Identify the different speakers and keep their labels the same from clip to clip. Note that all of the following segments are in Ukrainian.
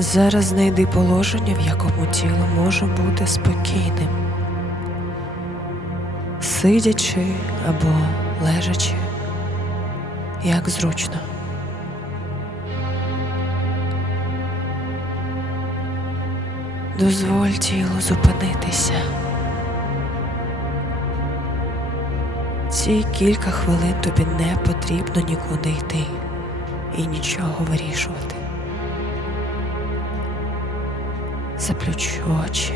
Speaker 1: Зараз знайди положення, в якому тіло може бути спокійним, сидячи або лежачи, як зручно. Дозволь тілу зупинитися. Ці кілька хвилин тобі не потрібно нікуди йти і нічого вирішувати. Заплющу очі.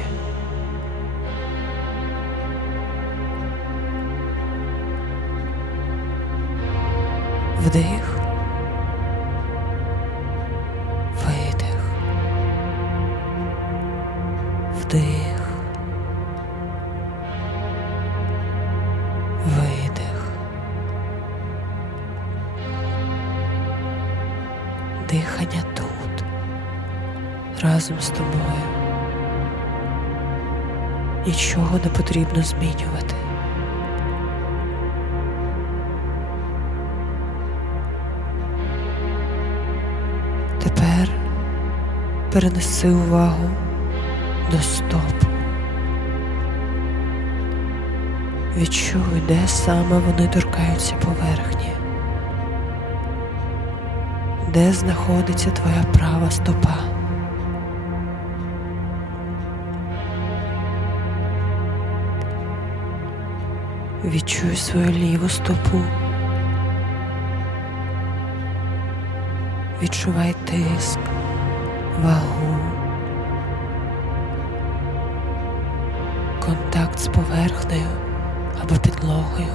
Speaker 1: Вдих. Видих. Вдих. Видих. Дихання тут, разом з тобою. Нічого не потрібно змінювати. Тепер перенеси увагу до стоп. Відчуй, де саме вони торкаються поверхні, де знаходиться твоя права стопа. Відчуй свою ліву стопу. Відчувай тиск, вагу, контакт з поверхнею або підлогою.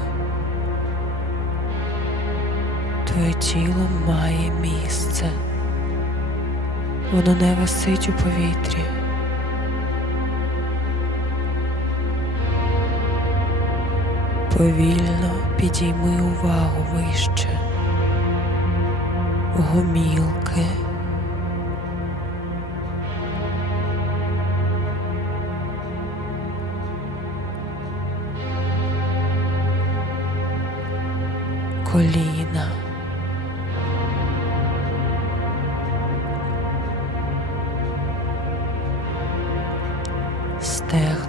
Speaker 1: Твоє тіло має місце. Воно не висить у повітрі. Повільно підійми увагу вище, гомілки. Коліна. Стегна.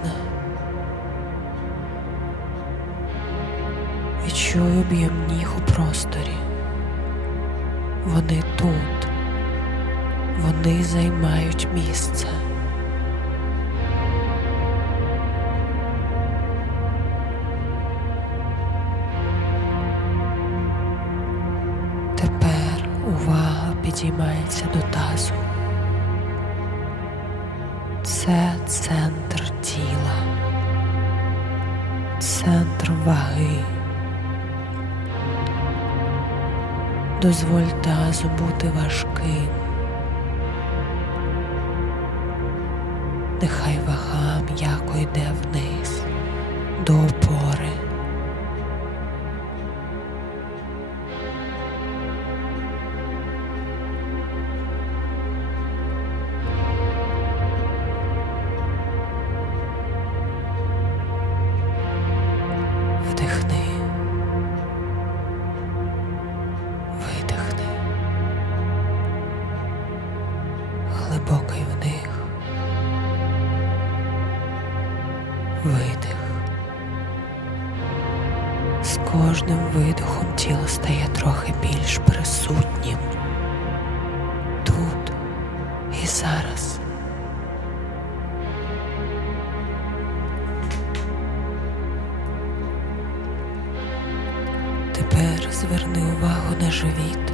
Speaker 1: Об'єм ніг у просторі. Вони тут, вони займають місце. Тепер увага підіймається до тазу. Це центр тіла, центр ваги. Дозволь тазу бути важким. Нехай вага м'яко йде вниз до опори. Вдихни. З кожним видихом тіло стає трохи більш присутнім. Тут і зараз. Тепер зверни увагу на живіт.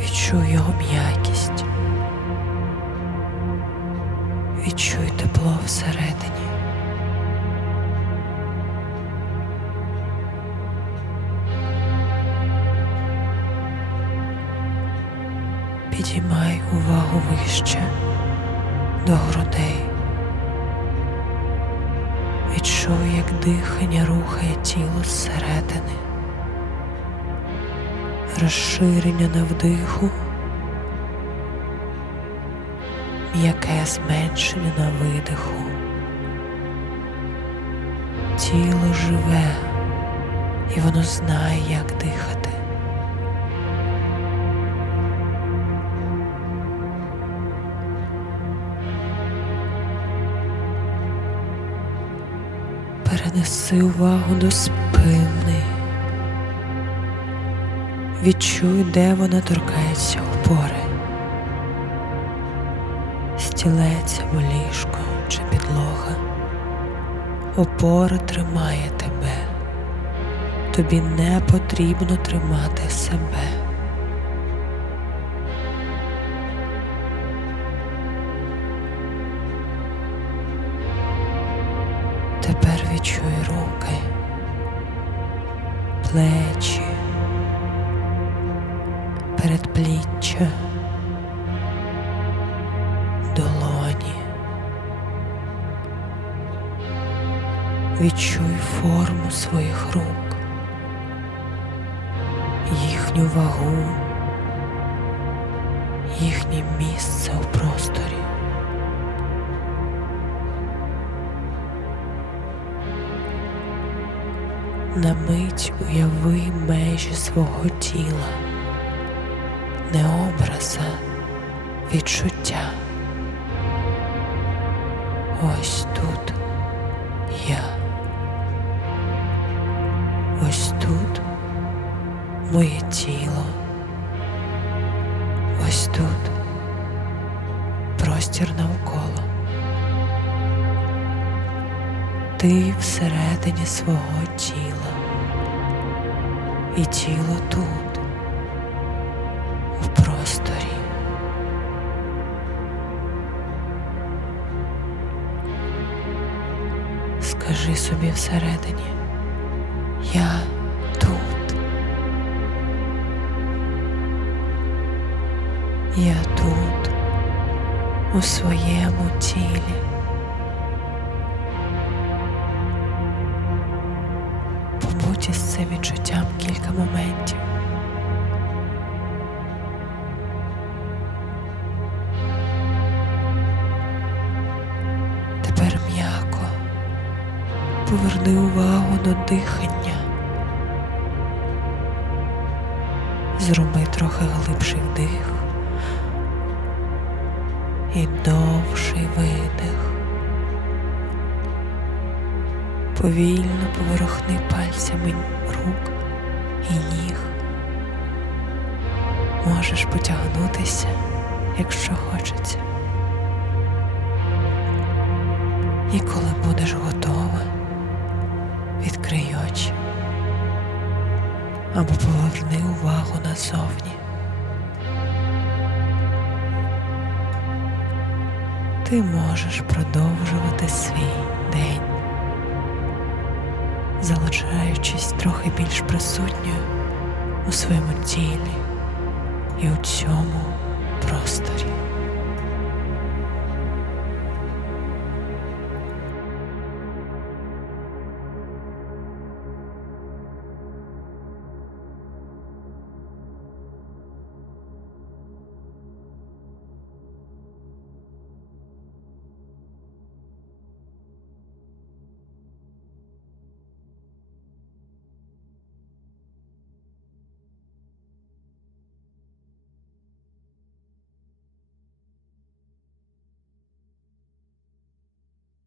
Speaker 1: Відчуй його м'якість. Відчуй тепло всередині. Підіймай увагу вище до грудей. Відчуй, як дихання рухає тіло зсередини, розширення на вдиху, Яке зменшення на видиху. Тіло живе і воно знає, як дихати. Перенеси увагу до спини, відчуй, де вона торкається опори. Стілець або ліжко чи підлога. Опора тримає тебе. Тобі не потрібно тримати себе. Тепер відчуй руки, плечі, передпліччя, Відчуй форму своїх рук, їхню вагу, їхнє місце у просторі. На мить уяви межі свого тіла, не образа, відчуття. Ось тут я. Моє тіло. Ось тут простір навколо. Ти всередині свого тіла, і тіло тут, у просторі. Скажи собі всередині, я Я тут, у своєму тілі. Побудь із цим відчуттям кілька моментів. Тепер м'яко поверни увагу до дихання. Зроби трохи глибший вдих і довший видих. Повільно поворухни пальцями рук і ніг. Можеш потягнутися, якщо хочеться. І коли будеш готова, відкрий очі або поверни увагу назовні. Ти можеш продовжувати свій день, залишаючись трохи більш присутньою у своєму тілі і у цьому просторі.